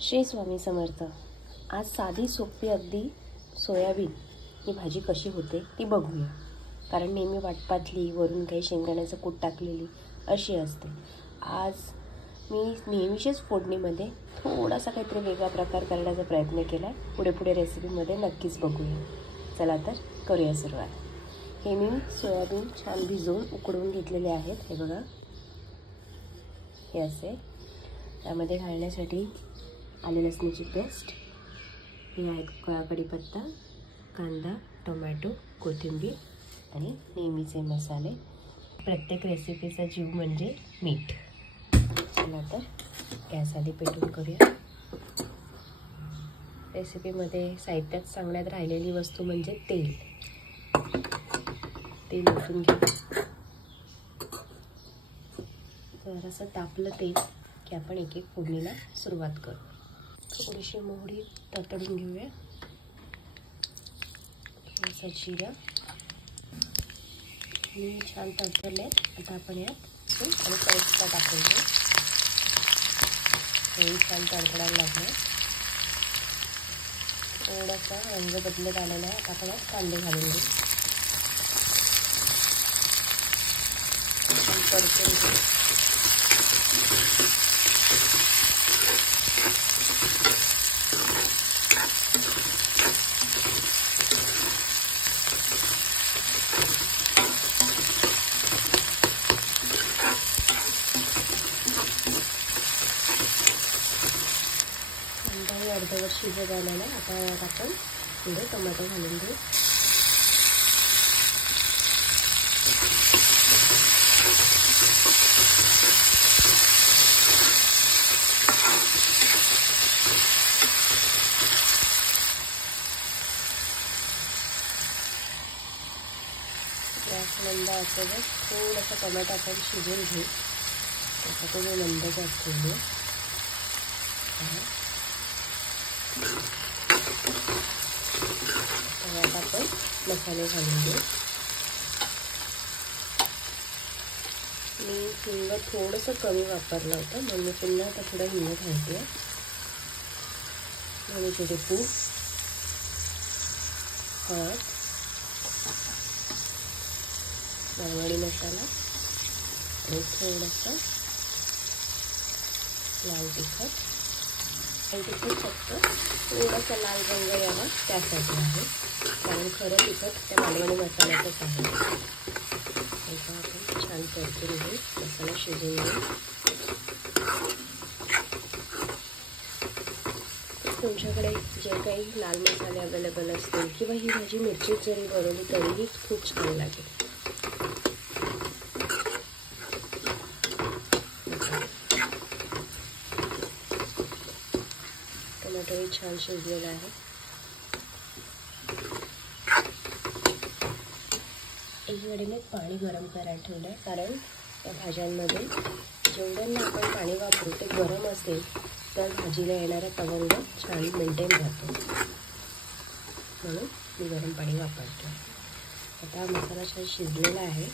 श्री स्वामी समर्थ। आज साधी सोपी अगदी सोयाबीन ही भाजी कशी होते ती बघूया। कारण नेहमी वाटपातली वरून काही शेंगदाण्याचं कूट टाकलेली अशी असते। आज मी नेहमीच्याच फोडणीमध्ये थोडासा काहीतरी वेगळा प्रकार करण्याचा प्रयत्न केला। पुढे रेसिपीमध्ये नक्कीच बघूया। चला तर करूया सुरुवात। हे मी सोयाबीन छान भिजवून उकडवून घेतलेले आहेत। हे बघा, हे असे। त्यामध्ये घालण्यासाठी आले लसणाची पेस्ट, हे आहेत कढीपत्ता, कांदा, टोमॅटो, कोथिंबीर आणि नेहमीचे मसाले। प्रत्येक रेसिपीचा जीव म्हणजे मीठ। चला तर गॅस आधी पेटवून करूया। रेसिपीमध्ये साहित्यात सांगण्यात राहिलेली वस्तू म्हणजे तेल। तेल ओतून घेऊ। जरासं तापलं तेल की आपण एक एक फोडणीला सुरुवात करू। थोडीशी मोहरी तडतडून घेऊया। थोडासा जिरा, मी छान तडतडले। आता आपण यात आणि कढीपत्ता टाकून घेऊ। हे छान तडतडायला लागले। थोडासा रंग बदलत आलेला आहे। आता आपण यात कांदे घालून घेऊ। परतून घेऊ। अर्धवट शिजत आलेला आहे। आता यात आपण थोडे टोमॅटो घालून घेऊ। गॅस मंद आचेवर थोडासा टोमॅटो आपण शिजवून घेऊ। त्यासाठी मी मंद गॅस ठेवली। त्यात आपण मसाले घालून घेऊ। मी हिंग थोडंसं कमी वापरलं होतं, म्हणून मी पुन्हा आता थोडं हिंग घालते। धनेजिरे पूड, हळद, मारवाडी मसाला आणि थोडंसं लाल तिखट। तिखट फक्त थोडासा लाल रंग यावा त्यासाठी आहे, कारण खरं तिखट त्या मालवणी मसाल्याचंच आहे। आता आपण छान परतून घेऊ। मसाला शिजवून घेऊ। तुमच्याकडे जे काही लाल मसाले अवेलेबल असतील किंवा ही भाजी मिरचीत जरी बनवली तरीही खूप छान लागेल। टोमॅटोही छान शिजलेला आहे। एकीकडे मी पाणी गरम करायला ठेवलं आहे, कारण या भाज्यांमध्ये जेवढ्यांना आपण पाणी वापरू ते गरम असेल तर भाजीला येणारा तवंग छान मेंटेन राहतो, म्हणून मी गरम पाणी वापरतो। आता मसाला छान शिजलेला आहे।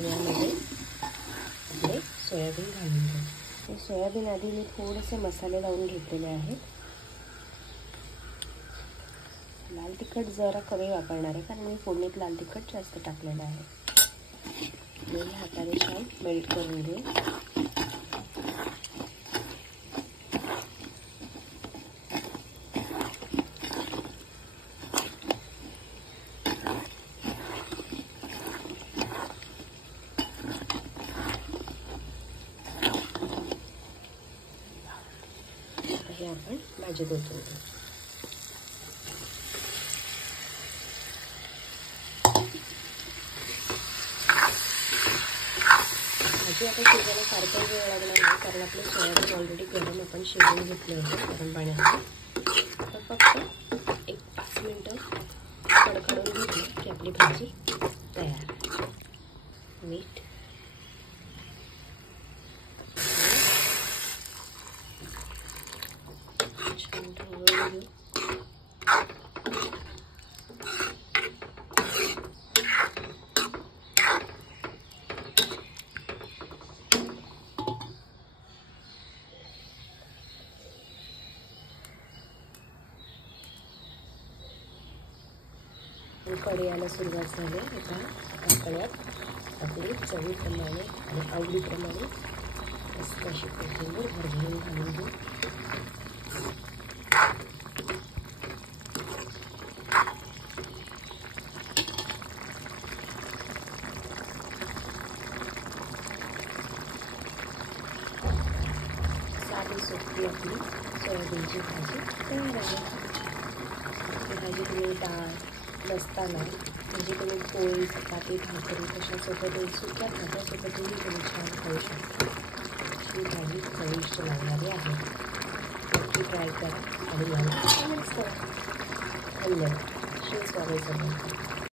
यामध्ये आपले सोयाबीन घालून घेऊ। हे सोयाबीन आधी मी थोडेसे मसाले लावून घेतलेले आहेत। लाल तिखट जरा कमी वापरणार आहे, कारण मी फोडणीत लाल तिखट जास्त टाकलेलं आहे। मी हाताने छान मेल्ट करून घेऊ। हे आपण भाजीत ओतून घेऊ। भाजी आपण शिजायला फारसा वेळ लागणार नाही, कारण आपले सोयाबीन ऑलरेडी गरम आपण शिजवून घेतले होते गरम पाण्यात। तर फक्त एक 5 मिनटं कडकडून घेतली की आपली भाजी तयार। मीठ, छान ढवळून घेऊ। कडे यायला सुरुवात झाली. आता झाकण्यात आपली चवीप्रमाणे आणि आवडीप्रमाणे मस्त अशी कोथिंबीर भरभरून घालून घेऊ. साधी सोपी आपली सोयाबीनची भाजी तयार आहे. ही भाजी तुम्ही डाळ नसताना म्हणजे तुम्ही पोळी चपाती भाकरी कशासोबतही सुक्या भाज्यासोबतही तुम्ही छान खाऊ शकता. ही भाजी चविष्ट लागणारी आहे. नक्की ट्राय करा आणि मला कमेंट्स करा. धन्यवाद. श्री स्वामी समर्थ.